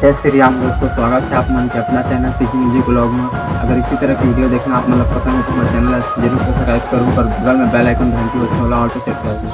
जय श्री राम दोस्तों, स्वागत है आप मन के अपना चैनल सीजी म्यूजिक ब्लॉग में। अगर इसी तरह की वीडियो देखना आप मतलब पसंद है तो मेरे चैनल जरूर सब्सक्राइब करूँ और बगल में बेल आइकन घंटी और ऑल पे सेट कर दूँ।